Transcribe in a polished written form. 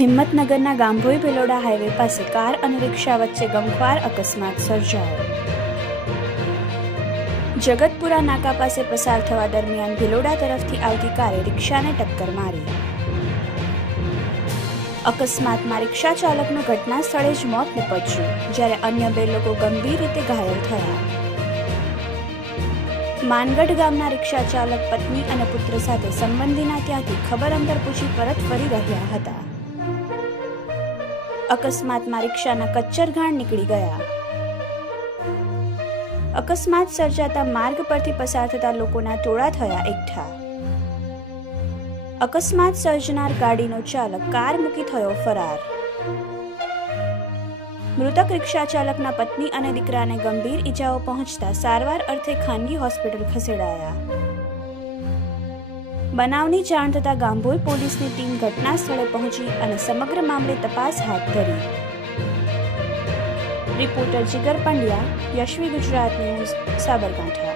હિંમતનગરના Gambhoi Bhiloda highway પાસે car અને રિક્ષા વચ્ચે ગમખ્વાર અકસ્માત સર્જાયો. જગતપુરા નાકા પાસે પસાર થવા દરમિયાન ભિલોડા તરફથી આવતી કારે રિક્ષાને ટક્કર મારી. અકસ્માતમાં રિક્ષા ચાલકનું ઘટના સ્થળે જ મોત નીપજ્યું, જ્યારે અન્ય 2 લોકો ગંભીર રીતે ઘાયલ થયા. માનગઢ ગામના રિક્ષા ચાલક પત્ની અને પુત્ર સાથે સંબંધીના ત્યાંથી ખબર અંતર પૂછી પરત ફરી રહ્યા હતા. અકસ્માતમાં રિક્ષાના કચ્ચર ઘાણ નીકળી ગયા. અકસ્માત સર્જાતા માર્ગ પરથી પસાર થતા લોકોના ટોળા થયા એકઠા. અકસ્માત સર્જનાર ગાડીનો ચાલક કાર મૂકી થયો ફરાર. મૃતક રિક્ષા ચાલકના પત્ની અને દીકરાને ગંભીર ઈજાઓ પહોંચતા સારવાર અર્થે ખાનગી હોસ્પિટલ ખસેડાયા. બનાવની જાણ થતાં ગાંભોઈ પોલીસની ટીમ ઘટના સ્થળે પહોંચી અને સમગ્ર મામલે તપાસ હાથ ધરી. રિપોર્ટર જીગર પંડ્યા, યશવી ગુજરાત ન્યૂઝ, સાબરકાંઠા.